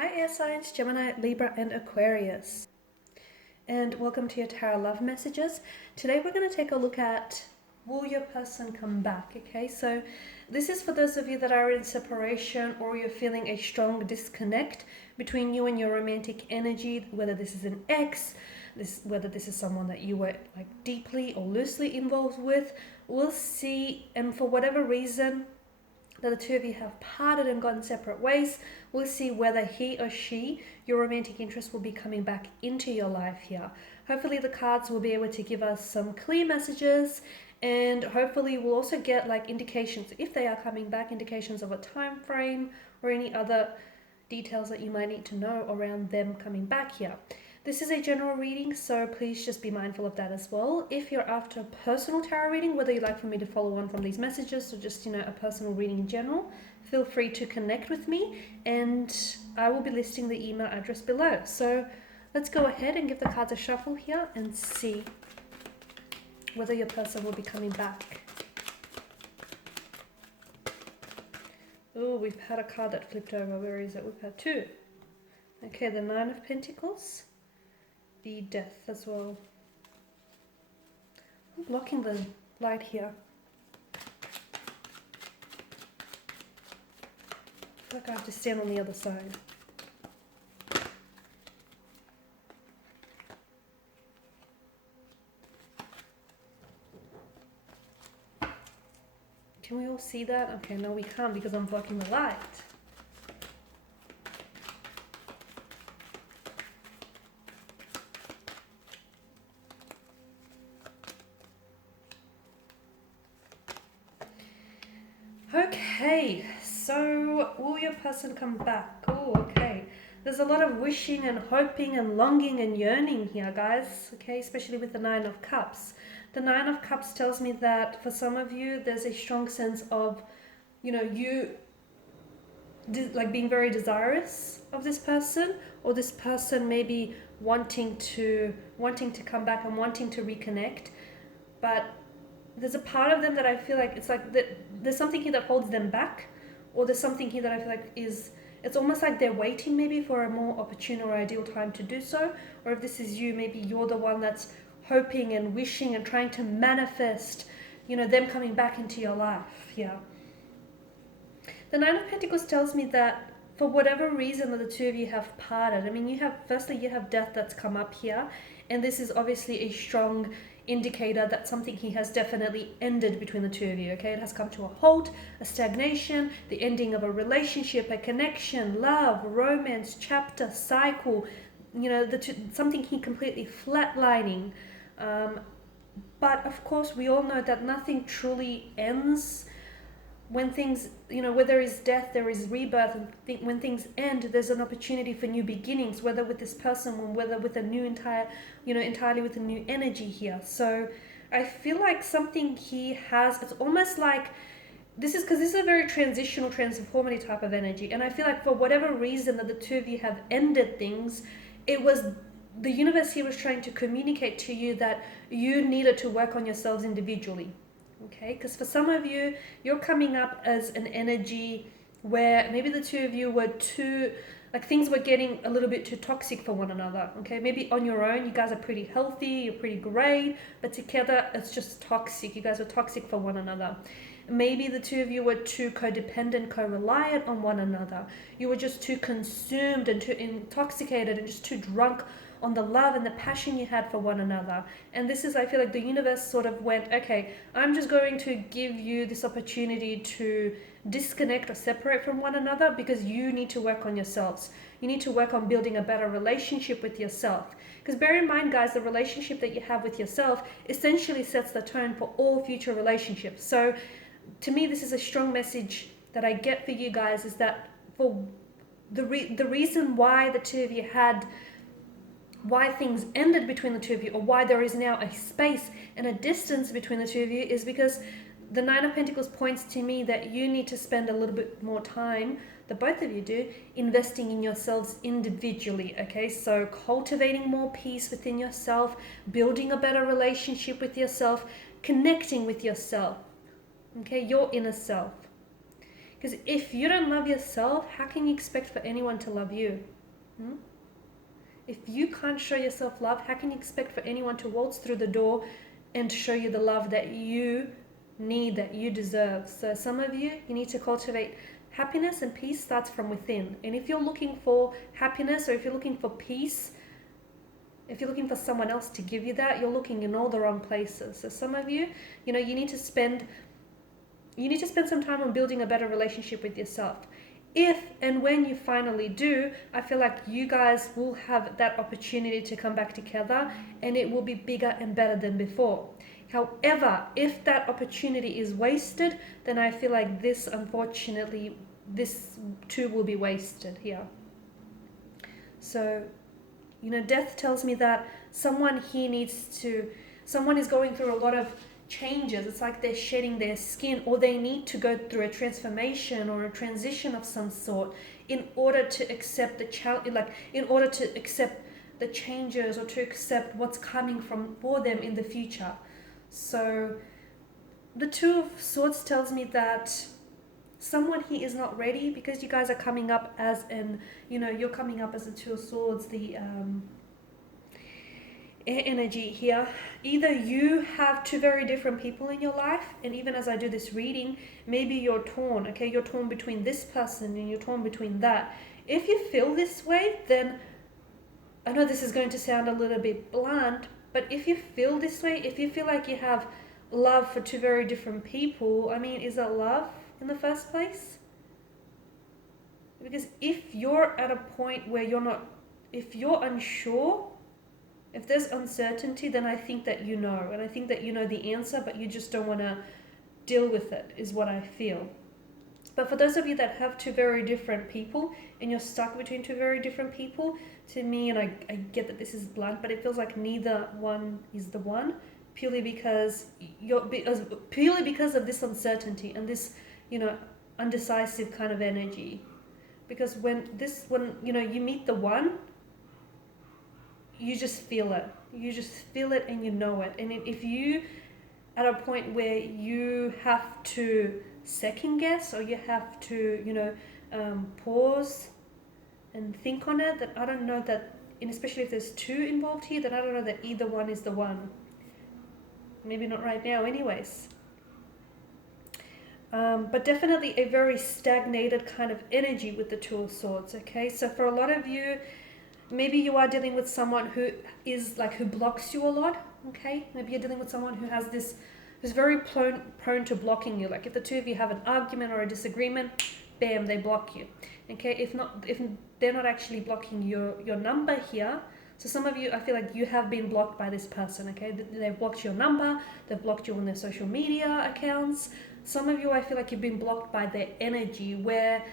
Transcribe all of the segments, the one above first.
Hi air signs, Gemini, Libra and Aquarius. And welcome to your Tarot Love Messages. Today we're going to take a look at, will your person come back? Okay, so this is for those of you that are in separation or you're feeling a strong disconnect between you and your romantic energy, whether this is an ex, whether this is someone that you were like deeply or loosely involved with. We'll see, and for whatever reason that the two of you have parted and gone separate ways, we'll see whether he or she, your romantic interest, will be coming back into your life here. Hopefully the cards will be able to give us some clear messages, and hopefully we'll also get like indications, if they are coming back, indications of a time frame or any other details that you might need to know around them coming back here. This is a general reading, so please just be mindful of that as well. If you're after a personal tarot reading, whether you'd like for me to follow on from these messages or just, a personal reading in general, feel free to connect with me and I will be listing the email address below. So let's go ahead and give the cards a shuffle here and see whether your person will be coming back. Oh, we've had a card that flipped over. Where is it? We've had two. Okay, the Nine of Pentacles. The Death as well. I'm blocking the light here. I feel like I have to stand on the other side. Can we all see that? Okay, no we can't because I'm blocking the light. Okay, so will your person come back? Oh, okay. There's a lot of wishing and hoping and longing and yearning here, guys. Okay, especially with the Nine of Cups. The Nine of Cups tells me that for some of you, there's a strong sense of, you like being very desirous of this person, or this person maybe wanting to come back and wanting to reconnect, but there's a part of them that I feel like it's like there's something here that holds them back, or there's something here that I feel like it's almost like they're waiting maybe for a more opportune or ideal time to do so. Or if this is you, maybe you're the one that's hoping and wishing and trying to manifest, them coming back into your life. Yeah. The Nine of Pentacles tells me that for whatever reason that the two of you have parted, I mean, you have death that's come up here, and this is obviously a strong indicator that something here has definitely ended between the two of you. Okay, it has come to a halt, a stagnation, the ending of a relationship, a connection, love, romance, chapter, cycle, something here completely flatlining. But of course we all know that nothing truly ends. When things, where there is death, there is rebirth, and when things end, there's an opportunity for new beginnings, whether with this person or whether with a new entirely with a new energy here. So I feel like something he has, it's almost like, this is a very transitional, transformative type of energy. And I feel like for whatever reason that the two of you have ended things, it was the universe here was trying to communicate to you that you needed to work on yourselves individually. Okay, because for some of you, you're coming up as an energy where maybe the two of you were things were getting a little bit too toxic for one another. Okay, maybe on your own, you guys are pretty healthy, you're pretty great, but together it's just toxic. You guys are toxic for one another. Maybe the two of you were too codependent, co-reliant on one another. You were just too consumed and too intoxicated and just too drunk on the love and the passion you had for one another. And this is, I feel like the universe sort of went, okay, I'm just going to give you this opportunity to disconnect or separate from one another because you need to work on yourselves. You need to work on building a better relationship with yourself. Because bear in mind, guys, the relationship that you have with yourself essentially sets the tone for all future relationships. So to me, this is a strong message that I get for you guys, is that for the reason why the two of you why things ended between the two of you, or why there is now a space and a distance between the two of you, is because the Nine of Pentacles points to me that you need to spend a little bit more time, that both of you do, investing in yourselves individually. Okay, so cultivating more peace within yourself, building a better relationship with yourself, connecting with yourself. Okay, your inner self. Because if you don't love yourself, how can you expect for anyone to love you? If you can't show yourself love, how can you expect for anyone to waltz through the door and show you the love that you need, that you deserve? So some of you need to cultivate happiness, and peace starts from within. And if you're looking for happiness, or if you're looking for peace, if you're looking for someone else to give you that, you're looking in all the wrong places. So some of you, you need to spend some time on building a better relationship with yourself. If and when you finally do, I feel like you guys will have that opportunity to come back together, and it will be bigger and better than before. However, if that opportunity is wasted, then I feel like this too will be wasted here. So, death tells me that someone is going through a lot of changes. It's like they're shedding their skin, or they need to go through a transformation or a transition of some sort in order to accept the changes, or to accept what's coming for them in the future. So the Two of Swords tells me that someone here is not ready, because you guys are coming up as you're coming up as the Two of Swords, the air energy here. Either you have two very different people in your life, and even as I do this reading, maybe you're torn, okay? You're torn between this person and you're torn between that. If you feel this way, then I know this is going to sound a little bit blunt, but if you feel this way, if you feel like you have love for two very different people, I mean, is that love in the first place? Because if you're at a point where if you're unsure, if there's uncertainty, then I think that you know, and I think that you know the answer, but you just don't want to deal with it, is what I feel. But for those of you that have two very different people, and you're stuck between two very different people, to me, and I get that this is blunt, but it feels like neither one is the one, purely because of this uncertainty and this, undecisive kind of energy. Because when you meet the one, you just feel it. You just feel it and you know it. And if you at a point where you have to second guess, or you have to, pause and think on it, then I don't know that, and especially if there's two involved here, then I don't know that either one is the one. Maybe not right now anyways. But definitely a very stagnated kind of energy with the Two of Swords, okay? So for a lot of you, maybe you are dealing with someone who blocks you a lot, okay? Maybe you're dealing with someone who's very prone to blocking you. Like if the two of you have an argument or a disagreement, bam, they block you, okay? If they're not actually blocking your number here, so some of you, I feel like you have been blocked by this person, okay? They've blocked your number, they've blocked you on their social media accounts. Some of you, I feel like you've been blocked by their energy, where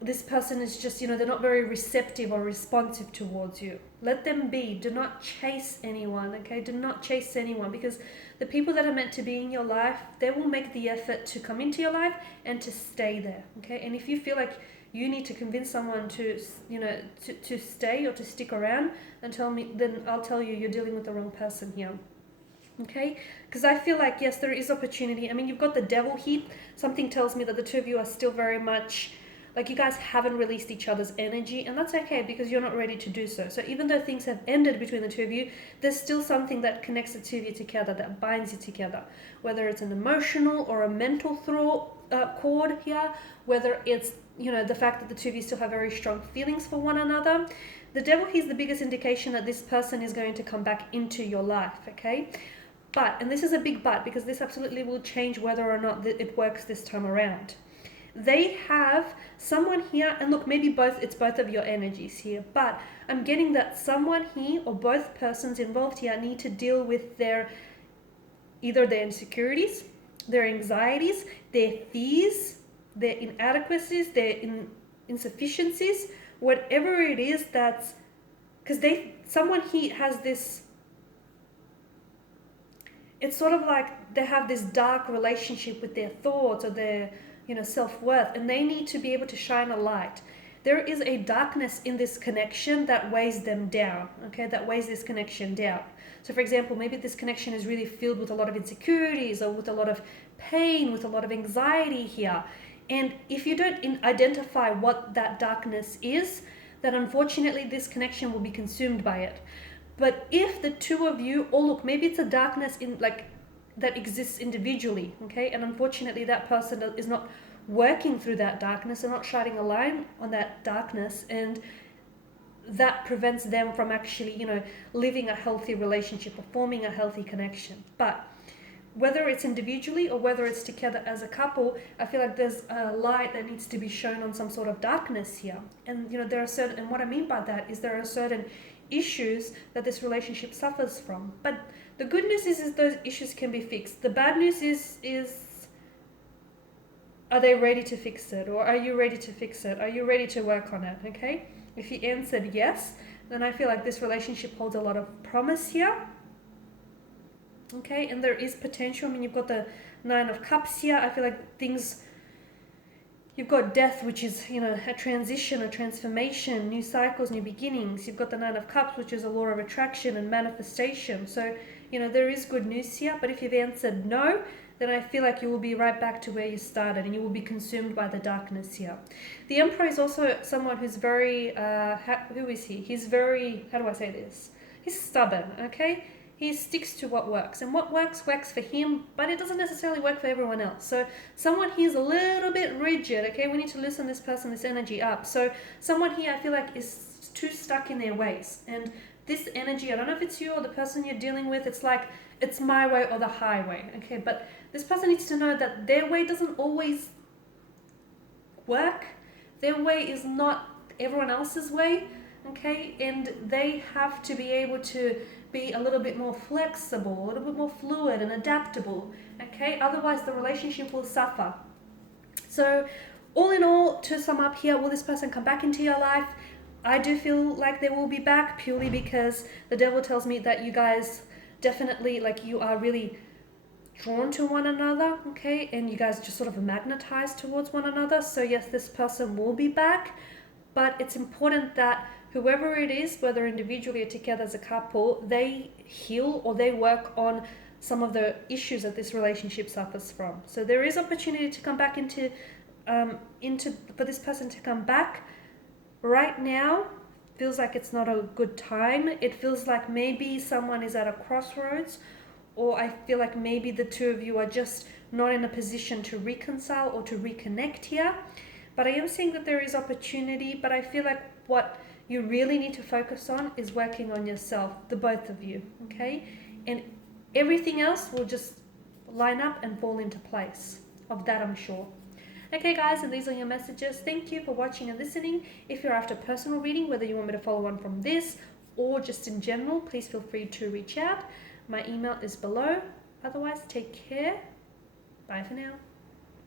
this person is just, they're not very receptive or responsive towards you. Let them be. Do not chase anyone, okay? Do not chase anyone, because the people that are meant to be in your life, they will make the effort to come into your life and to stay there, okay? And if you feel like you need to convince someone to stay or to stick around, then I'll tell you, you're dealing with the wrong person here. Okay, because I feel like, yes, there is opportunity. I mean, you've got the Devil here. Something tells me that the two of you are still very much like, you guys haven't released each other's energy, and that's okay, because you're not ready to do so. So even though things have ended between the two of you, there's still something that connects the two of you together, that binds you together, whether it's an emotional or a mental cord here, whether it's the fact that the two of you still have very strong feelings for one another. The Devil here is the biggest indication that this person is going to come back into your life, okay? But, and this is a big but, because this absolutely will change whether or not it works this time around. They have someone here, and look, maybe it's both of your energies here, but I'm getting that someone here, or both persons involved here, need to deal with either their insecurities, their anxieties, their fears, their inadequacies, their insufficiencies, whatever it is that's, because someone here has this, it's sort of like they have this dark relationship with their thoughts or their self-worth, and they need to be able to shine a light. There is a darkness in this connection that weighs them down, okay, that weighs this connection down. So for example, maybe this connection is really filled with a lot of insecurities, or with a lot of pain, with a lot of anxiety here, And if you don't identify what that darkness is, then unfortunately this connection will be consumed by it. But if the two of you, or look, maybe it's a darkness in like that exists individually, okay, and unfortunately that person is not working through that darkness and not shining a light on that darkness, and that prevents them from actually, you know, living a healthy relationship or forming a healthy connection. But whether it's individually or whether it's together as a couple, I feel like there's a light that needs to be shown on some sort of darkness here. And you know, there are certain, and what I mean by that is there are certain issues that this relationship suffers from. But the good news is those issues can be fixed. The bad news is are they ready to fix it, or are you ready to fix it? Are you ready to work on it? Okay, if you answered yes, then I feel like this relationship holds a lot of promise here. Okay, and there is potential. I mean, you've got the Nine of Cups here. I feel like things, you've got death, which is, you know, a transition, a transformation, new cycles, new beginnings. You've got the Nine of Cups, which is a law of attraction and manifestation. So, you know, there is good news here. But if you've answered no, then I feel like you will be right back to where you started and you will be consumed by the darkness here. The Emperor is also someone who's very, who is he? He's very, how do I say this? He's stubborn, okay? He sticks to what works, and what works for him, but it doesn't necessarily work for everyone else. So someone here is a little bit rigid, okay? We need to loosen this person, this energy up. So someone here I feel like is too stuck in their ways, and this energy, I don't know if it's you or the person you're dealing with, it's like it's my way or the highway, okay? But this person needs to know that their way doesn't always work. Their way is not everyone else's way, okay? And they have to be able to be a little bit more flexible, a little bit more fluid and adaptable, okay? Otherwise the relationship will suffer. So all in all, to sum up here, will this person come back into your life? I do feel like they will be back, purely because the devil tells me that you guys definitely, like, you are really drawn to one another, okay? And you guys just sort of magnetized towards one another. So yes, this person will be back, but it's important that whoever it is, whether individually or together as a couple, they heal or they work on some of the issues that this relationship suffers from. So there is opportunity to come back into for this person to come back. Right now, feels like it's not a good time. It feels like maybe someone is at a crossroads, or I feel like maybe the two of you are just not in a position to reconcile or to reconnect here. But I am seeing that there is opportunity, but I feel like what you really need to focus on is working on yourself, the both of you, okay? And everything else will just line up and fall into place. Of that, I'm sure. Okay, guys, and these are your messages. Thank you for watching and listening. If you're after personal reading, whether you want me to follow on from this or just in general, please feel free to reach out. My email is below. Otherwise, take care. Bye for now.